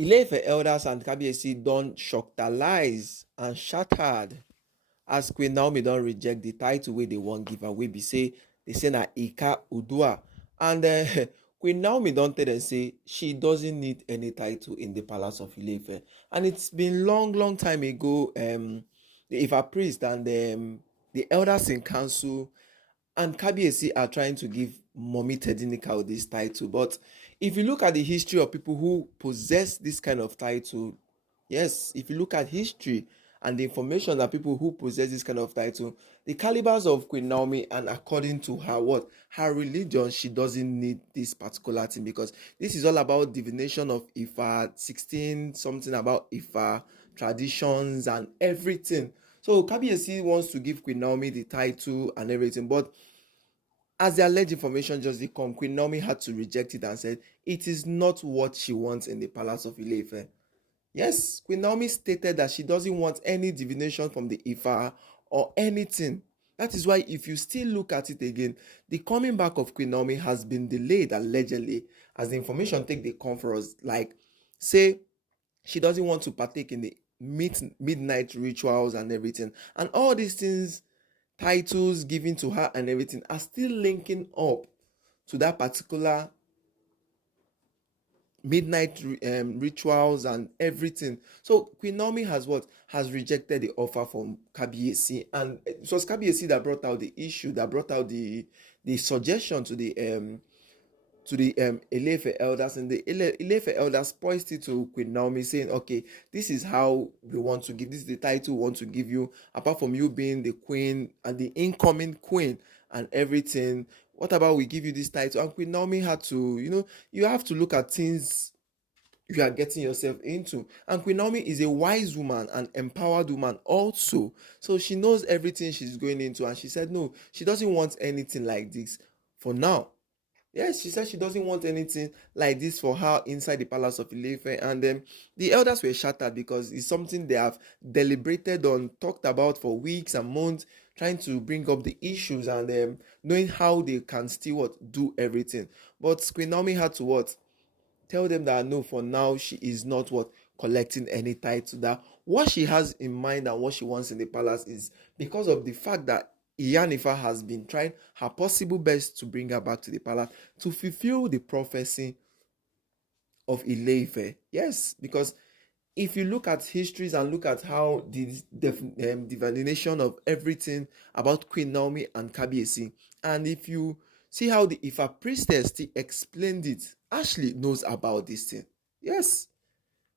Ile-Ife elders and Kabiyesi don shocktalize and shattered as Queen Naomi don reject the title wey they wan give her, wey be say they say na Ika Odua. And Queen Naomi don tell them say she doesn't need any title in the palace of Ile-Ife. And it's been long time ago, the Ifa priest and the elders in council and Kabiyesi are trying to give Mummy Tedinika this title. But if you look at the history of people who possess this kind of title, yes, if you look at history and the information that people who possess this kind of title, the calibers of Queen Naomi, and according to her religion, she doesn't need this particular thing, because this is all about divination of Ifa, 16 something about Ifa traditions and everything. So Kabiyesi wants to give Queen Naomi the title and everything, but as the alleged information just come, Queen Naomi had to reject it and said it is not what she wants in the palace of Ile-Ife. Yes, Queen Naomi stated that she doesn't want any divination from the Ifa or anything. That is why if you still look at it again, the coming back of Queen Naomi has been delayed allegedly, as the information take the come for us. Like, say she doesn't want to partake in the midnight rituals and everything. And all these things, titles given to her and everything, are still linking up to that particular midnight rituals and everything. So Queen Naomi has rejected the offer from Kabiyesi, and it was Kabiyesi that brought out the issue, that brought out the suggestion to the Ile-Ife elders, and the Ile-Ife elders poised it to Queen Naomi, saying, okay, this is how we want to give, this is the title we want to give you, apart from you being the queen and the incoming queen and everything. What about we give you this title? And Queen Naomi had to, you have to look at things you are getting yourself into. And Queen Naomi is a wise woman and empowered woman also. So she knows everything she's going into. And she said, no, she doesn't want anything like this for now. Yes, she said she doesn't want anything like this for her inside the palace of Ile-Ife. And the elders were shattered, because it's something they have deliberated on, talked about for weeks and months, trying to bring up the issues and knowing how they can still do everything. But Queen Naomi had to tell them that no, for now she is not collecting any title. That what she has in mind and what she wants in the palace is because of the fact that Iyanifa has been trying her possible best to bring her back to the palace to fulfill the prophecy of Ile-Ife. Yes, because if you look at histories and look at how the divination of everything about Queen Naomi and Kabiyesi, and if you see how the Ifa priestess explained it, Ashley knows about this thing. Yes,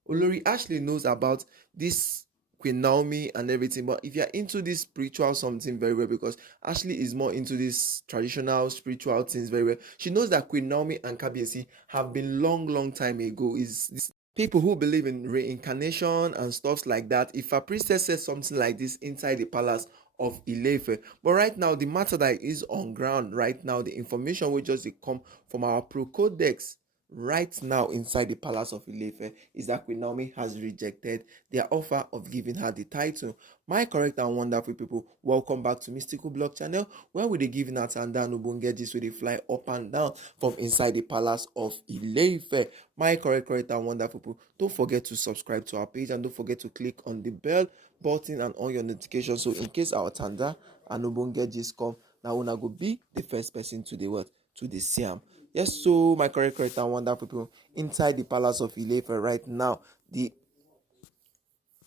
Olori Ashley knows about this Queen Naomi and everything. But if you're into this spiritual something very well, because Ashley is more into this traditional spiritual things very well, she knows that Queen Naomi and Kabiyesi have been long time ago. Is this people who believe in reincarnation and stuff like that. If a priestess says something like this inside the palace of Ile-Ife, but right now the matter that is on ground right now, the information will just come from our pro codex right now inside the palace of Ile-Ife, is that Queen Naomi has rejected their offer of giving her the title. My correct and wonderful people, welcome back to Mystical Blog channel, where we dey give out and down ogbonge gist wey dey fly up and down from inside the palace of Ile-Ife. My correct and wonderful people, don't forget to subscribe to our page and don't forget to click on the bell button and on your notifications, so in case our tanda and ogbonge gist come, now una go be the first person to the see am. Yes, so my correct and wonderful people, inside the palace of Ile-Ife right now, the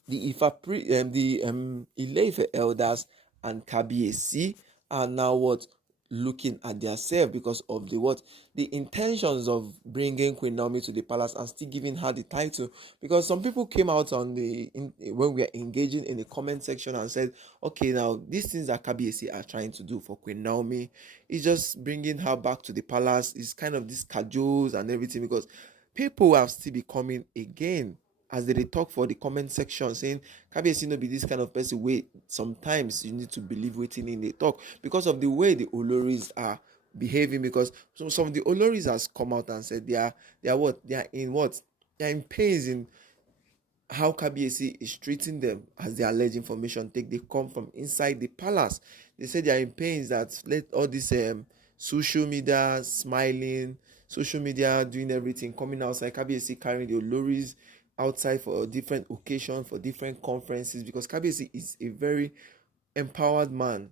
Ile-Ife elders and Kabiyesi are now looking at themselves because of the intentions of bringing Queen Naomi to the palace and still giving her the title. Because some people came out on when we are engaging in the comment section and said, okay, now these things that Kabiyesi are trying to do for Queen Naomi is just bringing her back to the palace. It's kind of these cajoles and everything, because people have still be coming again as they talk for the comment section, saying Kabiyesi no be this kind of person wey sometimes you need to believe wetin in they talk, because of the way the Oloris are behaving. Because some of the Oloris has come out and said they are in pains in how Kabiyesi is treating them, as the alleged information they come from inside the palace. They say they are in pains that let all this social media smiling, social media doing everything, coming outside, Kabiyesi carrying the Oloris, outside for different occasions, for different conferences, because Kabiyesi is a very empowered man.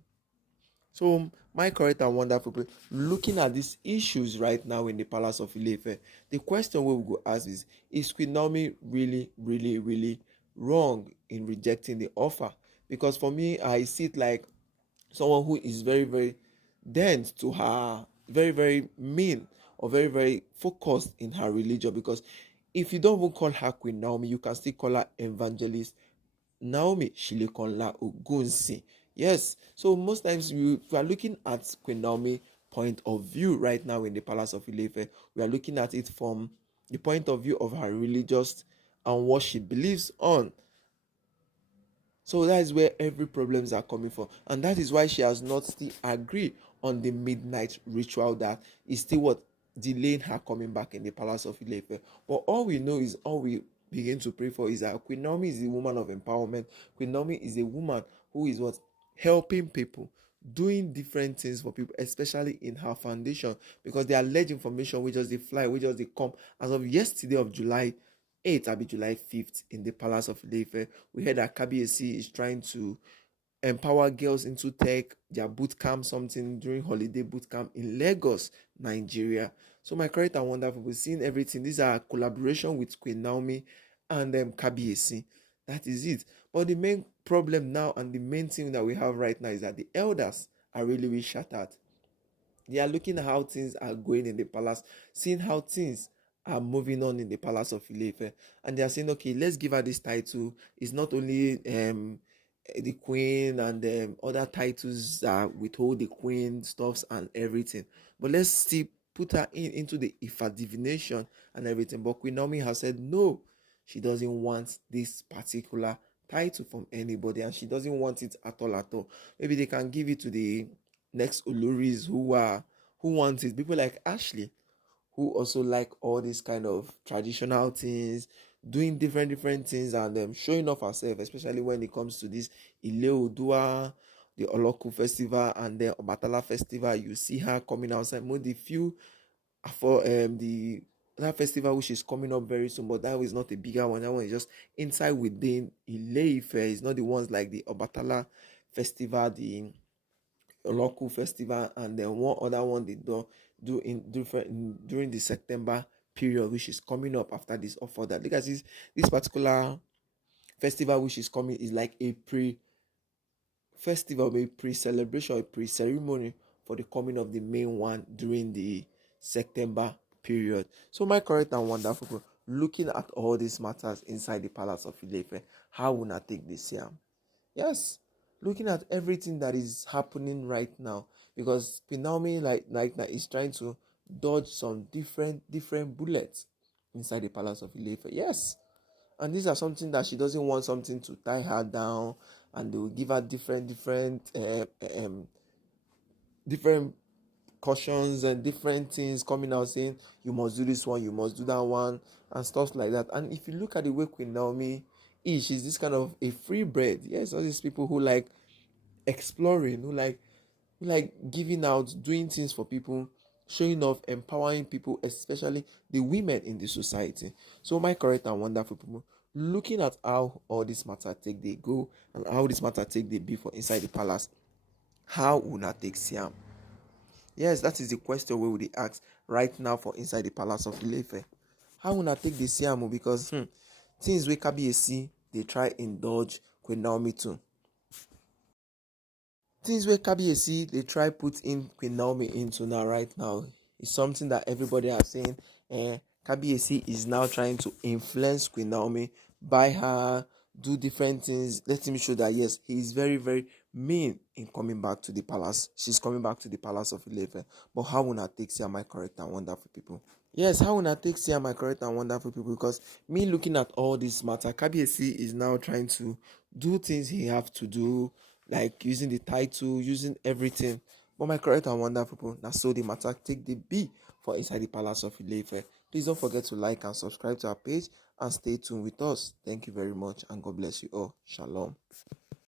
So, my correct and wonderful people, looking at these issues right now in the palace of Ile-Ife, the question we will go ask is Queen Naomi really, really, really wrong in rejecting the offer? Because for me, I see it like someone who is very, very dense to her, very, very mean, or very, very focused in her religion. Because if you don't even call her Queen Naomi, you can still call her Evangelist Naomi Shilekonla Ogunsi. Yes, so most times we are looking at Queen Naomi point of view right now in the palace of Ile-Ife. We are looking at it from the point of view of her religious and what she believes on. So that is where every problems are coming from, and that is why she has not still agreed on the midnight ritual that is still what delaying her coming back in the palace of Ile-Ife. But all we know is, all we begin to pray for is that Queen Naomi is a woman of empowerment. Queen Naomi is a woman who is what helping people, doing different things for people, especially in her foundation, because the alleged information which just they fly, which just they come as of yesterday of July 8th, I'll be July 5th in the palace of Ile-Ife. We heard that Kabiyesi is trying to empower girls into tech, their boot camp, something during holiday boot camp in Lagos, Nigeria. So my correct and wonderful, we've seen everything. These are collaboration with Queen Naomi and Kabiyesi. That is it. But the main problem now and the main thing that we have right now is that the elders are really, really shattered. They are looking at how things are going in the palace, seeing how things are moving on in the palace of Ile-Ife, and they are saying, okay, let's give her this title. It's not only the queen and other titles that withhold the queen stuffs and everything, but let's still put her into the Ifa divination and everything. But Queen Naomi has said no, she doesn't want this particular title from anybody, and she doesn't want it at all at all. Maybe they can give it to the next Oloris who want it. People like Ashley, who also like all these kind of traditional things, doing different things, and showing off herself, especially when it comes to this Odua, the Oloku festival, and the Obatala festival. You see her coming outside. More the few for the that festival which is coming up very soon, but that is not a bigger one. That one is just inside within Ile-Ife. It's not the ones like the Obatala festival, the local festival, and then one other one they do in different during the September period, which is coming up after this or for that. Look at this particular festival which is coming is like a festival, a pre-celebration, a pre-ceremony for the coming of the main one during the September period. So my correct and wonderful people, looking at all these matters inside the palace of Ile-Ife, how will I take this here? Yes, looking at everything that is happening right now, because Queen Naomi like now is trying to dodge some different bullets inside the palace of Ile-Ife. Yes, and these are something that she doesn't want something to tie her down, and they will give her different cautions and different things coming out saying you must do this one, you must do that one, and stuff like that. And if you look at the way Queen Naomi is, she's this kind of a free bread. Yes, all these people who like exploring, who like giving out, doing things for people, showing off, empowering people, especially the women in the society. So my correct and wonderful people, looking at how all this matter take they go and how this matter take they be for inside the palace, how una take Siam? Yes, that is the question we will ask right now for inside the palace of Ile-Ife. How una take the Siam? Because things wey Kabiyesi they try indulge Queen Naomi too. Things where Kabiyesi they try put in Queen Naomi into now right now is something that everybody are saying. Kabiyesi is now trying to influence Queen Naomi, buy her, do different things. Let him show that yes, he is very, very mean in coming back to the palace. She's coming back to the palace of Ile-Ife. But how will I take am I correct and wonderful people? Yes, how will I take am I correct and wonderful people? Because me looking at all this matter, Kabiyesi is now trying to do things he have to do, like using the title, using everything. But my correct and wonderful people, now so the matter take the B for inside the palace of Ile-Ife. Please don't forget to like and subscribe to our page and stay tuned with us. Thank you very much and God bless you all. Shalom.